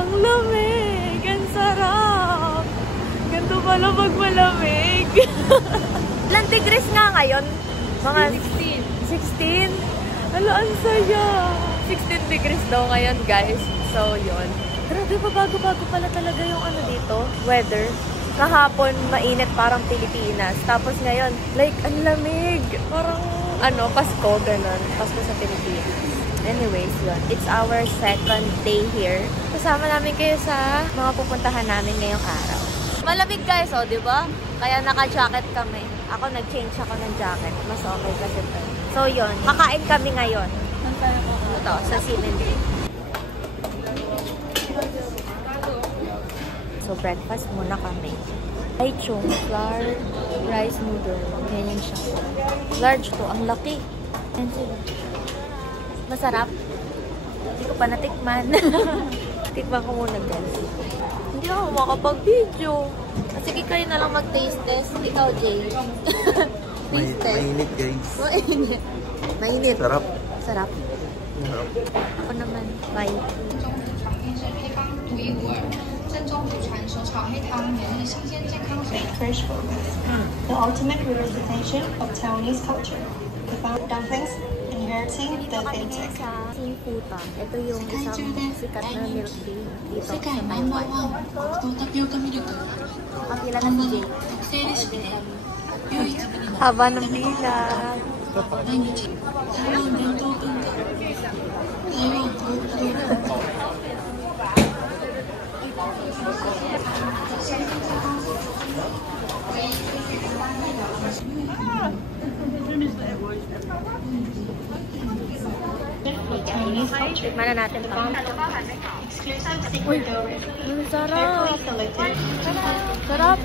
Ang lamig! Ang sarap! Ganito pala pag malamig. Ilang degrees nga ngayon? Mga 16. 16? Alo, ang saya! 16 degrees daw ngayon, guys. So, yun. Grabe, bago-bago pala talaga yung ano dito, weather. Kahapon, mainit parang Pilipinas. Tapos ngayon, like, ang lamig. Parang, Pasko, ganun. Pasko sa Pilipinas. Anyways, yun. It's our second day here. Kasama namin kayo sa mga pupuntahan namin ngayong araw. Malamig guys, oh, di ba? Kaya naka-jacket kami. Ako, nag-change ako ng jacket. Mas okay kasi ito. So, yun. Kakain kami ngayon. Ito, sa Sinindi. So, breakfast muna kami. Ay, chung, flour, rice noodle. Ganyan siya. Large to. Ang laki. Yan sila. Masarap. Hindi ko pa natikman. Tikman ko muna, guys. Hindi ako makapag-video. Sige, kayo na lang mag-taste test. Ikaw, Jay. Taste test. Mainit, guys. Mainit. Mainit. Sarap. Sarap. Sarap. Ako naman. Bye. Fresh focus. The ultimate representation of Taiwanese culture. The found dumplings inheriting the authentic. Sa Seafood. Ito yung isang sikat na milk tea dito sa Taiwan. Kapila na si Jay. Haba ng pila. Tikman na natin pa. Uy, ang sarap. Sarap.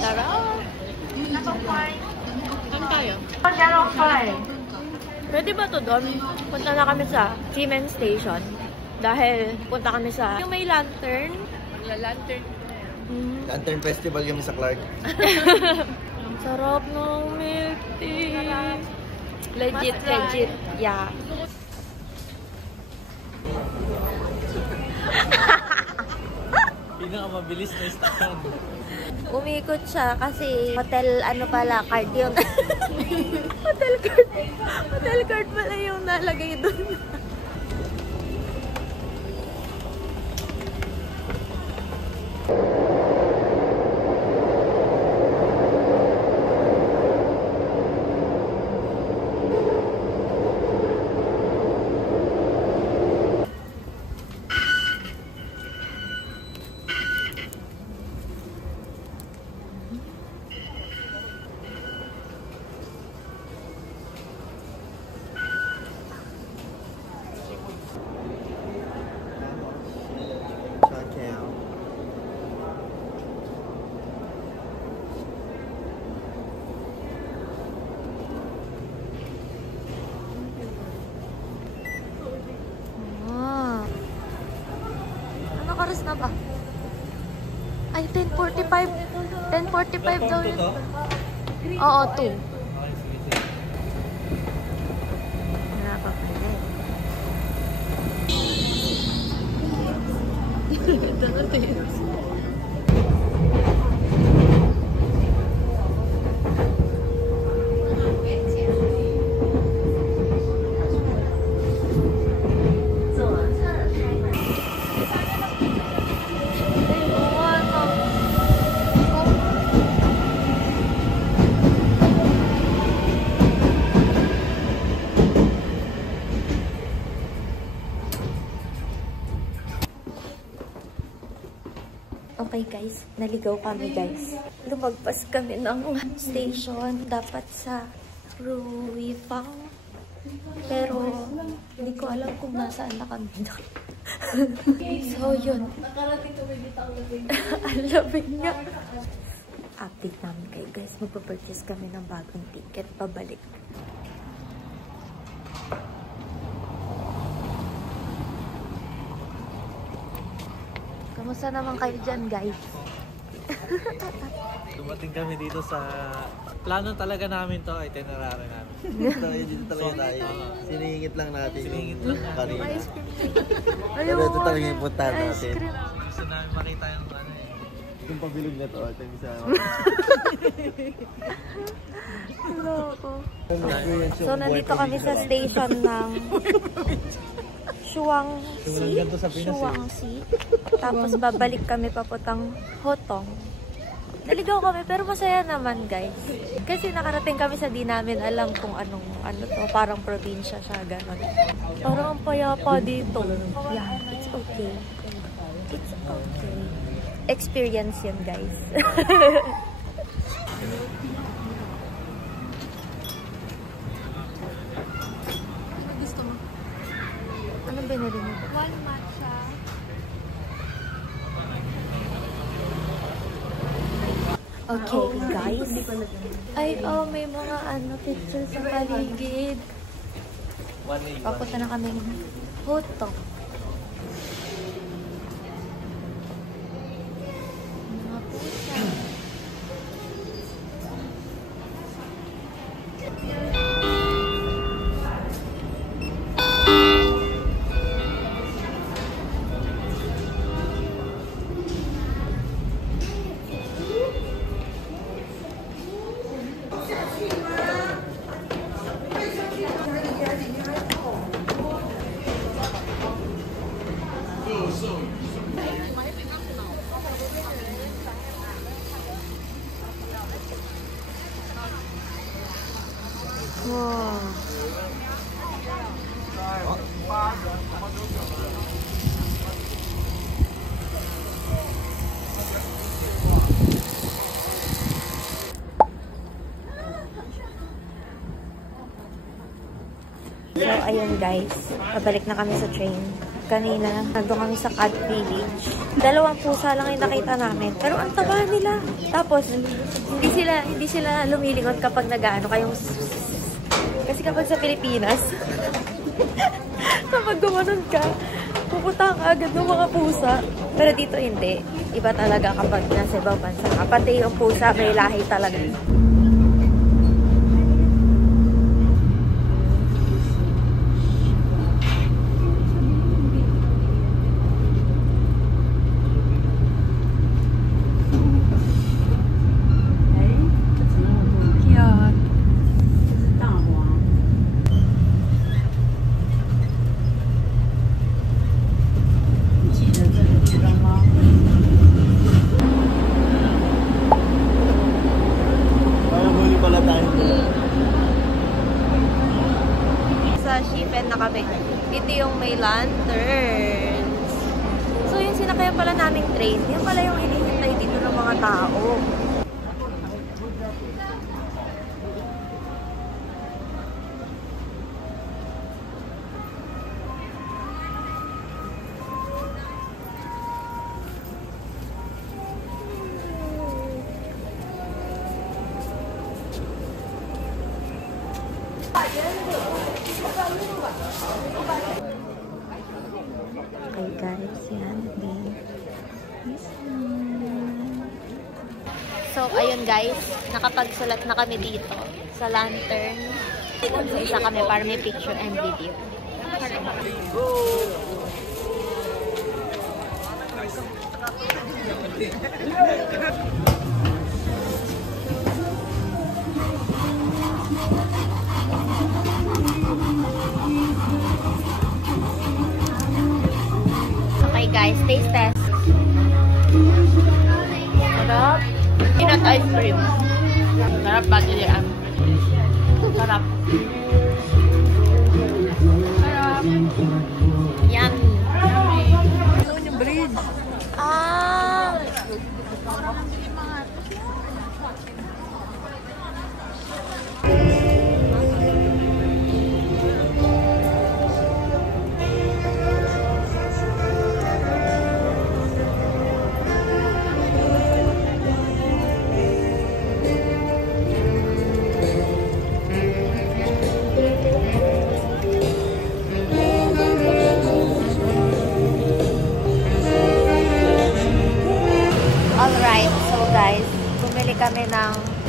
Sarap. Saan tayo? Pwede ba to doon? Punta na kami sa Siemens Station. Dahil punta kami sa yung may lantern. Lantern. Lantern Festival kami sa Clark. Sarap ng milk tea. Legit, legit. Yeah. Pinakamabilis na station. Umikot siya kasi hotel card yun. Hotel card. Hotel card pala yung nalagay doon. Oras na ba? Ay, 10:45. 10:45 daw yun. Oo, 2. Wala pa pala eh. Ganda natin. Okay guys, naligaw kami guys. Lumagpas kami ng station. Dapat sa Ruifang. Pero hindi ko alam kung nasaan na kami. So, yun. Ang labig nga. Update namin kayo, guys. Magpa-purchase kami ng bagong ticket. Pabalik. Kamusta naman kayo dyan, guys? Dumating kami dito sa... Plano talaga namin to, itinerary namin. Dito talaga tayo. Siningit lang natin. Siningit lang kanina. Ice cream. Pero ito talaga yung puntahan natin. Ice cream. Gusto namin makita yung ano eh. Yung pabilog na to. Ito yung isa. Loko. So, nandito kami sa station ng Shuangxi. Tapos, babalik kami papuntang Hotong. Naligaw kami, pero masaya naman, guys. Kasi nakarating kami sa di namin alam kung ano to, parang probinsya siya, gano'n. Parang ang payapa dito. Yeah, it's okay. It's okay. Experience yun, guys. Gusto mo? Anong binili mo? One matcha. Okay, guys. Ay, oh, may mga picture sa paligid. Papunta na kami ng Hotong. Mga pusa. Wow. So, ayun guys. Pabalik na kami sa train. Kanina, nandun kami sa Cat Village. 2 pusa lang yung nakita namin. Pero ang taba nila. Tapos, hindi sila lumilingon kapag nag-ano kayong... Kasi kapag sa Pilipinas, kapag gumanon ka, pupunta ka agad ng mga pusa. Pero dito hindi. Iba talaga kapag nasa ibang bansa. Pati yung pusa, may lahi talaga. Na kami. Ito yung may lanterns. So, yung sinakayan pala naming train, yan pala yung hinihintay dito ng mga tao. Okay guys, yan din. So, ayun guys, nakapagsulat na kami dito sa lantern. So, isa kami para may picture and video. Okay guys, taste test. Sarap. Peanut ice cream. Sarap ba dilian? Sarap. Sarap. Yummy. Ano yung bridge? Ah!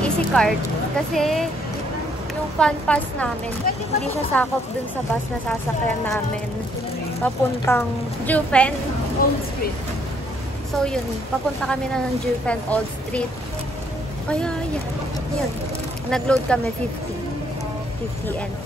Easy Card. Kasi yung fun pass namin, hindi siya sakop dun sa bus na sasakyan namin. Papuntang Jufen. Old Street. So yun, papunta kami na ng Jufen Old Street. Kaya yun. Nag-load kami 50 NT.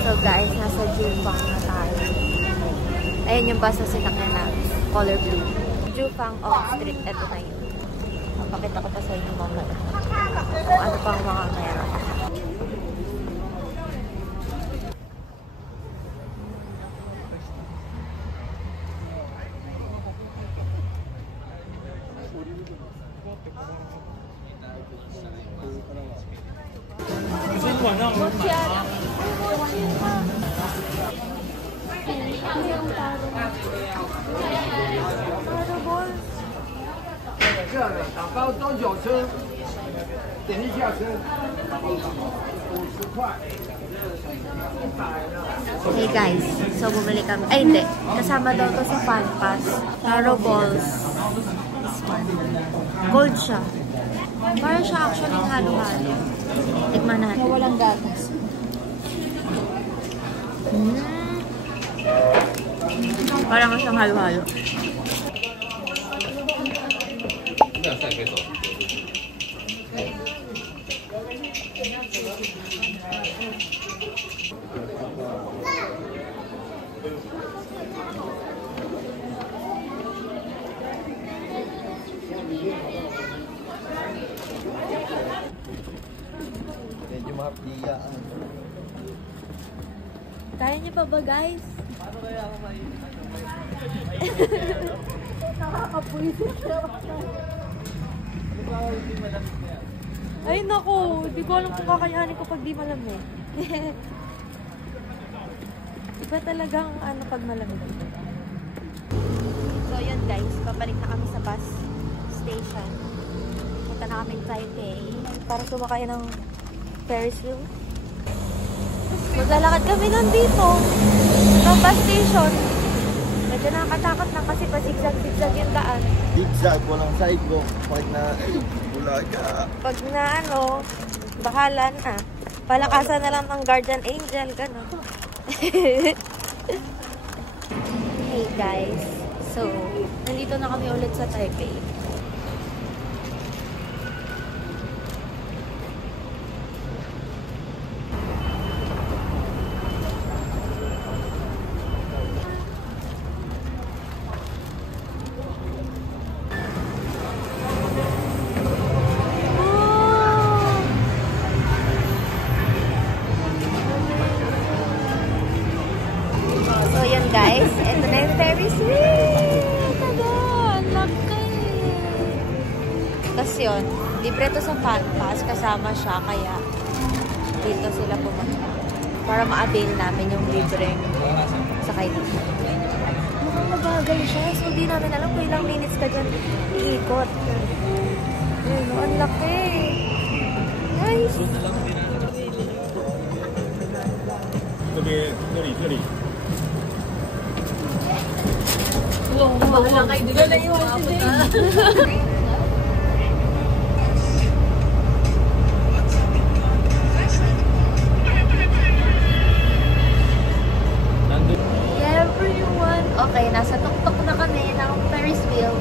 So guys, nasa Jufang na tayo. Ayan yung bus na sinakyan namin. Color blue. Jufang Old Street. Ito na yun. Papakita ko pa sa inyo mamaya. Kung ano pang mga meron. Hey guys, so bumili kami. Ay hindi, kasama daw to sa Fun Pass. Taro balls. This one. Gold siya. Parang siya actually halo-halo. Tikman natin. Walang gatas. Parang siyang halo-halo. Medyo mahapdiyaan. Kaya niyo pa ba guys? Paano kaya ako may... Nakakapuisit siya. Ay naku, hindi ko alam kung kakayanin ko pag di malamig. Iba talagang ano pag malamig. So yun guys, babalik na kami sa bus station. Punta na kami Taipei para sumakay ng Ferris wheel. Maglalakad kami nandito ng bus station. Medyo nakakatakot lang kasi pa-zigzag-zigzag yung daan. Zigzag, walang sidewalk. Pag na... Bulaga. Pag na ano, bahala na. Palakasan na lang ng guardian angel, gano'n. Hey guys, so, nandito na kami ulit sa Taipei. Guys, ito na yung Ferris wheel! Tada! Laki! Tapos yun, libre to sa Fun Pass. Kasama siya, kaya dito sila pumunta. Para ma-avail namin yung libreng sakay dito. Mukhang mabagal siya. So, di namin alam kung ilang minutes ka dyan iikot. Ayun, ang laki! Nice! 这里。 Wala kayo dito na yung everyone! Okay, nasa tuktok na kami ng Ferris wheel.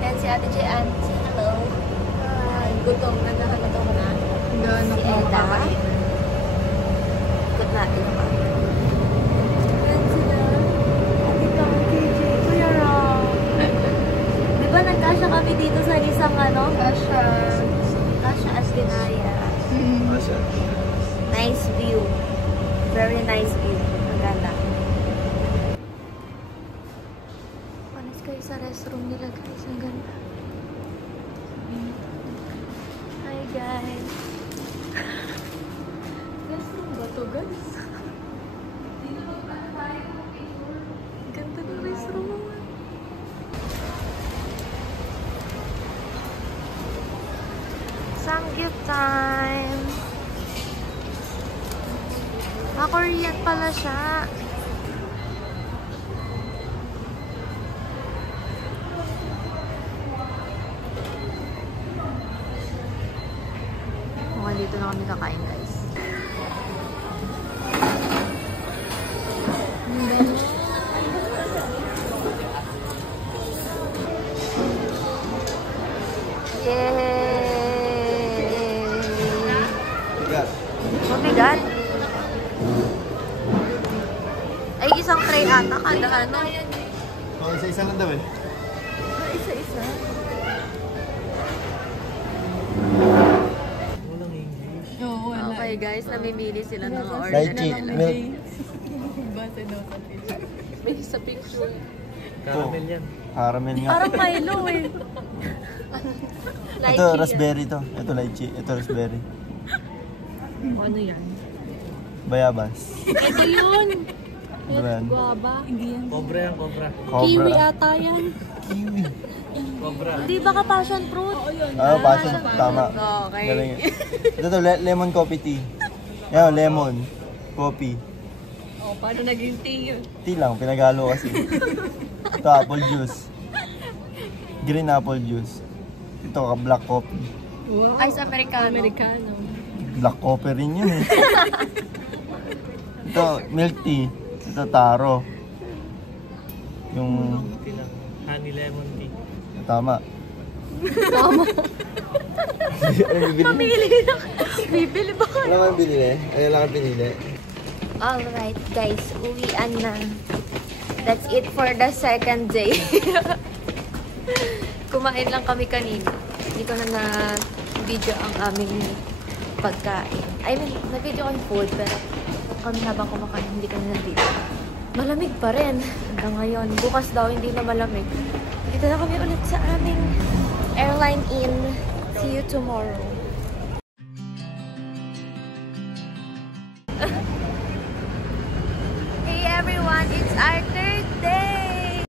Yan si Ate Jean. Hello. Gutom. Nagkakagutom na. Si Eda. Ikot natin pa. Yan sila. Dito ang KJ. Kuya Ram. Diba nagkasya kami dito sa isang ano? Kasha Astinaya. Nice view. Very nice view. Ang ganda. Panis kayo sa restroom nila guys. Ang ganda. Hi guys. Restroom ba to guys? Ang ganda ng restroom. Gift time! Korean pala siya. Mukhang dito na kami kakain, guys. Yay! Mabigat. Ay, isang tray ata kada ano. Oh, isa-isa lang daw eh. Isa-isa. Walang English. Okay guys, namimili sila ng order Lychee, nila. milk. May sa picture. Caramel yan. Caramel nga. Parang Milo eh. Ito, raspberry to. Ito, lychee. Ito, raspberry. Ano yan? Bayabas. Ito yun! Ano ba yan? Guava. Hindi yan. Cobra yan, cobra. Kiwi Cobra. ata yan. Cobra. Hindi baka passion fruit? Ah, passion. Tama. Okay. Galing. Ito to, lemon coffee tea. Yan, lemon. Coffee. Oh, paano naging tea yun? Tea lang, pinagalo kasi. Ito, apple juice. Green apple juice. Ito, black coffee. Wow. Ice Americano. Americano. Black coffee rin yun eh. Ito, milk tea. Ito, taro. Yung... Honey lemon tea. Tama. Tama. Ano bibili? Pamili na. Bibili ba kayo? Wala kang binili? Ay, wala kang pinili? Alright guys, uwian na. That's it for the second day. Kumain lang kami kanina. Hindi ko na na-video ang aming pagkain. I mean, na-video ang food, pero kami habang kumakain, hindi kami na-video. Malamig pa rin hanggang ngayon. Bukas daw, hindi na malamig. Dito na kami ulit sa aming airline inn. See you tomorrow.